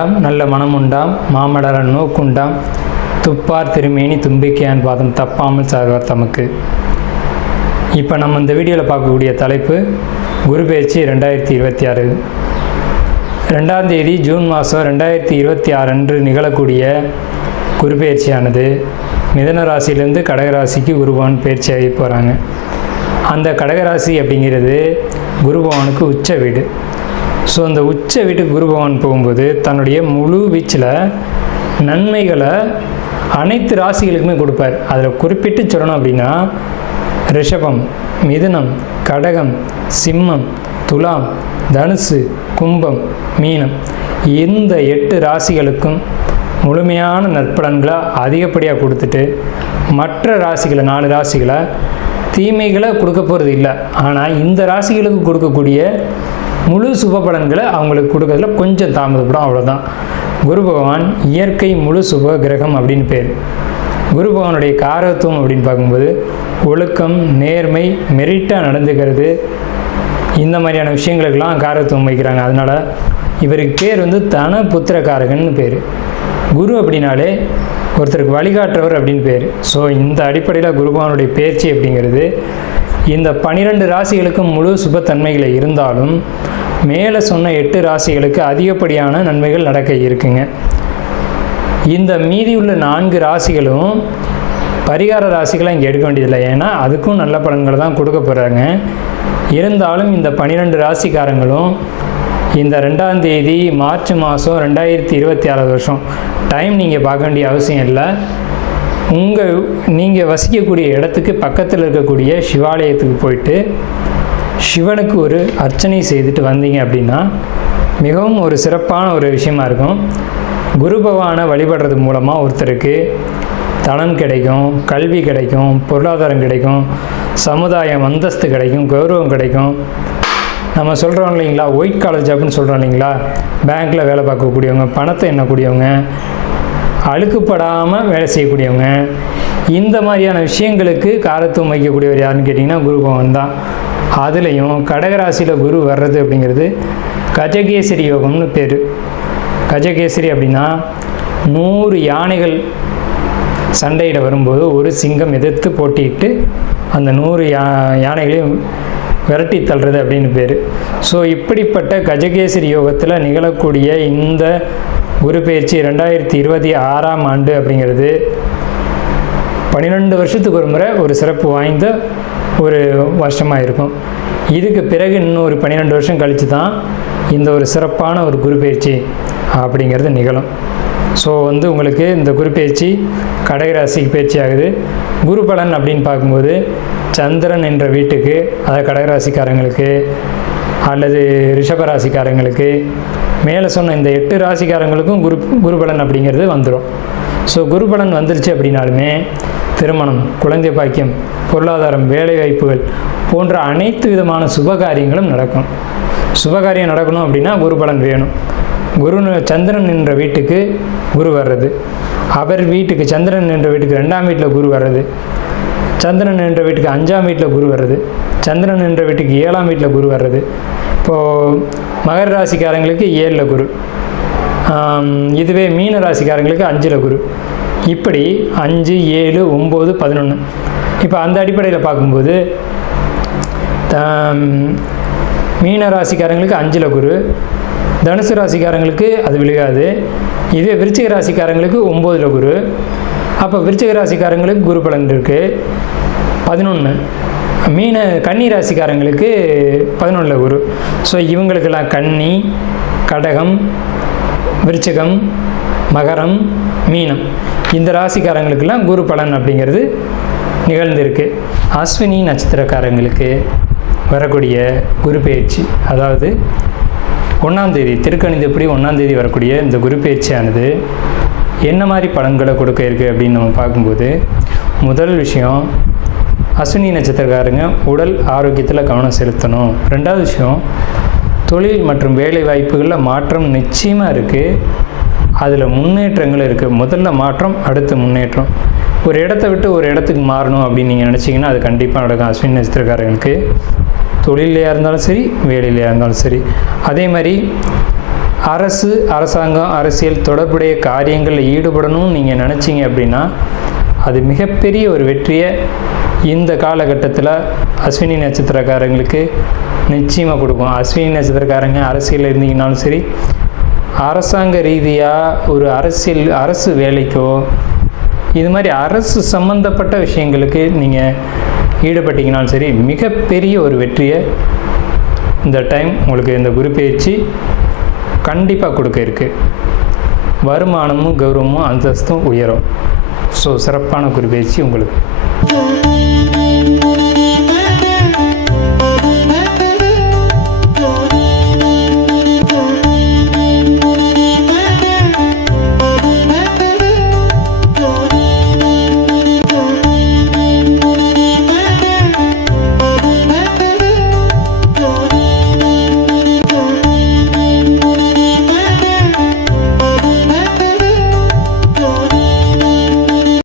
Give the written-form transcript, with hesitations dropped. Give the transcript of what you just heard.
வேண்டாம் நல்ல மனம் உண்டாம் மாமலர நோக்குண்டாம் துப்பார் திருமேனி தும்பிக்கையான் பாதம் தப்பாமல் சார்வார் தமக்கு. இப்போ நம்ம இந்த வீடியோவில் பார்க்கக்கூடிய தலைப்பு குரு பெயர்ச்சி 2026. 2ஆம் தேதி ஜூன் மாதம் 2026 அன்று நிகழக்கூடிய குரு பெயர்ச்சியானது மிதுன ராசியிலேருந்து கடகராசிக்கு குருபவன் பெயர்ச்சியாகி போகிறாங்க. அந்த கடகராசி அப்படிங்கிறது குருபவனுக்கு உச்ச வீடு. ஸோ அந்த உச்ச வீட்டுக்கு குருபவன் போகும்போது தன்னுடைய முழு வீச்சில் நன்மைகளை அனைத்து ராசிகளுக்குமே கொடுப்பார். அதில் குறிப்பிட்டு சொல்லணும் அப்படின்னா ரிஷபம், மிதுனம், கடகம், சிம்மம், துலாம், தனுசு, கும்பம், மீனம் இந்த 8 ராசிகளுக்கும் முழுமையான நற்பலன்களை அதிகப்படியாக கொடுத்துட்டு மற்ற ராசிகளை 4 ராசிகளை தீமைகளை கொடுக்க போகிறது இல்லை. ஆனால் இந்த ராசிகளுக்கு கொடுக்கக்கூடிய முழு சுப பலன்களை அவங்களுக்கு கொடுக்கறதுல கொஞ்சம் தாமதப்படும், அவ்வளோதான். குரு பகவான் இயற்கை முழு சுப கிரகம் அப்படின்னு பேர். குரு பகவானுடைய காரகத்துவம் அப்படின்னு பார்க்கும்போது ஒழுக்கம், நேர்மை, மெரிட்டாக நடந்துக்கிறது, இந்த மாதிரியான விஷயங்களுக்கெல்லாம் காரகத்துவம் வைக்கிறாங்க. அதனால் இவருக்கு பேர் தன புத்திரக்காரகன்னு பேர். குரு அப்படின்னாலே ஒருத்தருக்கு வழிகாட்டுறவர் அப்படின்னு பேர். ஸோ இந்த அடிப்படையில் குருபகவானுடைய பெயர்ச்சி அப்படிங்கிறது இந்த 12 ராசிகளுக்கும் முழு சுபத்தன்மைகளை இருந்தாலும் மேலே சொன்ன 8 ராசிகளுக்கு அதிகப்படியான நன்மைகள் நடக்க இருக்குங்க. இந்த மீதியுள்ள 4 ராசிகளும் பரிகார ராசிகளை இங்கே எடுக்க வேண்டியதில்லை, ஏன்னா அதுக்கும் நல்ல பலன்களை தான் கொடுக்க போகிறாங்க. இருந்தாலும் இந்த 12 ராசிக்காரங்களும் இந்த 2ஆம் தேதி மார்ச் மாதம் 2026 வருஷம் டைம் நீங்கள் பார்க்க வேண்டிய அவசியம் இல்லை. நீங்கள் வசிக்கக்கூடிய இடத்துக்கு பக்கத்தில் இருக்கக்கூடிய சிவாலயத்துக்கு போயிட்டு சிவனுக்கு ஒரு அர்ச்சனை செய்துட்டு வந்தீங்க அப்படின்னா மிகவும் ஒரு சிறப்பான ஒரு விஷயமா இருக்கும். குரு பகவானை வழிபடுறது மூலமாக ஒருத்தருக்கு தனம் கிடைக்கும், கல்வி கிடைக்கும், பொருளாதாரம் கிடைக்கும், சமுதாயம் அந்தஸ்து கிடைக்கும், கௌரவம் கிடைக்கும். நம்ம சொல்கிறோம் இல்லைங்களா, ஒயிட் காலர் ஜாப்னு சொல்கிறோம் இல்லைங்களா, பேங்க்கில் வேலை பார்க்கக்கூடியவங்க, பணத்தை எண்ணக்கூடியவங்க, அழுக்குப்படாமல் வேலை செய்யக்கூடியவங்க, இந்த மாதிரியான விஷயங்களுக்கு காரத்துவம் வைக்கக்கூடியவர் யாருன்னு கேட்டிங்கன்னா குரு பகவான் தான். அதுலேயும் கடகராசியில் குரு வர்றது அப்படிங்கிறது கஜகேசரி யோகம்னு பேர். கஜகேசரி அப்படின்னா 100 யானைகள் சண்டையிட வரும்போது ஒரு சிங்கம் எதிர்த்து போட்டிட்டு அந்த 100 யானைகளையும் விரட்டி தள்ளுறது அப்படின்னு பேர். ஸோ இப்படிப்பட்ட கஜகேசரி யோகத்தில் நிகழக்கூடிய இந்த குரு பெயர்ச்சி 2026ஆம் ஆண்டு அப்படிங்கிறது 12 வருஷத்துக்கு ஒரு முறை ஒரு சிறப்பு வாய்ந்த ஒரு வருஷமாக இருக்கும். இதுக்கு பிறகு இன்னொரு 12 வருஷம் கழித்து தான் இந்த ஒரு சிறப்பான ஒரு குரு பெயர்ச்சி அப்படிங்கிறது நிகழும். ஸோ உங்களுக்கு இந்த குரு பெயர்ச்சி கடகராசிக்கு பயிற்சி ஆகுது. குரு பலன் அப்படின்னு பார்க்கும்போது சந்திரன் என்ற வீட்டுக்கு, அதாவது கடகராசிக்காரங்களுக்கு அல்லது ரிஷபராசிக்காரங்களுக்கு, மேலே சொன்ன இந்த 8 ராசிக்காரங்களுக்கும் குரு பலன் அப்படிங்கிறது வந்துடும். ஸோ குரு பலன் வந்துருச்சு அப்படின்னாலுமே திருமணம், குழந்தை பாக்கியம், பொருளாதாரம், வேலை வாய்ப்புகள் போன்ற அனைத்து விதமான சுபகாரியங்களும் நடக்கும். சுபகாரியம் நடக்கணும் அப்படின்னா குரு பலன் வேணும். சந்திரன் என்ற வீட்டுக்கு குரு வர்றது, அவர் வீட்டுக்கு சந்திரன் என்ற வீட்டுக்கு 2ஆம் வீட்டில் குரு வர்றது, சந்திரன் என்ற வீட்டுக்கு 5ஆம் வீட்டில் குரு வர்றது, சந்திரன் என்ற வீட்டுக்கு 7ஆம் வீட்டில் குரு வர்றது. இப்போது மகர ராசிக்காரங்களுக்கு 7ல் குரு, இதுவே மீன ராசிக்காரங்களுக்கு 5ல் குரு, இப்படி 5, 7, 9, 11. இப்போ அந்த அடிப்படையில் பார்க்கும்போது மீன ராசிக்காரங்களுக்கு 5ல் குரு, தனுசு ராசிக்காரங்களுக்கு அது விழுகாது. இதுவே விருச்சிக ராசிக்காரங்களுக்கு 9ல் குரு. அப்போ விருச்சிக ராசிக்காரங்களுக்கு குரு பலன் இருக்குது 11. கன்னி ராசிக்காரங்களுக்கு 11ல் குரு. ஸோ இவங்களுக்கெல்லாம் கன்னி, கடகம், விருச்சிகம், மகரம், மீனம் இந்த ராசிக்காரங்களுக்கெல்லாம் குரு பலன் அப்படிங்கிறது நிகழ்ந்திருக்கு. அஸ்வினி நட்சத்திரக்காரங்களுக்கு வரக்கூடிய குரு பெயர்ச்சி, அதாவது 1ஆம் தேதி திருக்கணிதப்படி 1ஆம் தேதி வரக்கூடிய இந்த குரு பெயர்ச்சியானது என்ன மாதிரி பலன்களை கொடுக்க இருக்குது அப்படின்னு நம்ம பார்க்கும்போது, முதல் விஷயம் அஸ்வினி நட்சத்திரக்காரங்க உடல் ஆரோக்கியத்தில் கவனம் செலுத்தணும். 2வது விஷயம் தொழில் மற்றும் வேலை வாய்ப்புகளில் மாற்றம் நிச்சயமாக இருக்குது, அதில் முன்னேற்றங்கள் இருக்குது. முதல்ல மாற்றம், அடுத்து முன்னேற்றம். ஒரு இடத்த விட்டு ஒரு இடத்துக்கு மாறணும் அப்படின்னு நீங்கள் நினச்சிங்கன்னா அது கண்டிப்பாக நடக்கும். அஸ்வினி நட்சத்திரக்காரங்களுக்கு தொழிலையாக இருந்தாலும் சரி, வேலையிலையாக இருந்தாலும் சரி. அதே மாதிரி அரசு, அரசாங்கம், அரசியல் தொடர்புடைய காரியங்களில் ஈடுபடணும்னு நீங்கள் நினச்சிங்க அப்படின்னா அது மிகப்பெரிய ஒரு வெற்றியை இந்த காலகட்டத்தில் அஸ்வினி நட்சத்திரக்காரங்களுக்கு நிச்சயமாக கொடுக்கும். அஸ்வினி நட்சத்திரக்காரங்க அரசியலில் இருந்தீங்கனாலும் சரி, அரசாங்க ரீதியாக ஒரு அரசு வேலைக்கோ இது மாதிரி அரசு சம்மந்தப்பட்ட விஷயங்களுக்கு நீங்கள் ஈடுபட்டீங்கனாலும் சரி, மிகப்பெரிய ஒரு வெற்றியை இந்த டைம் உங்களுக்கு இந்த குரு பெயர்ச்சி கண்டிப்பாக கொடுக்க இருக்குது. வருமானமும் கௌரவமும் அந்தஸ்தும் உயரும். ஸோ சிறப்பான குரு பெயர்ச்சி உங்களுக்கு.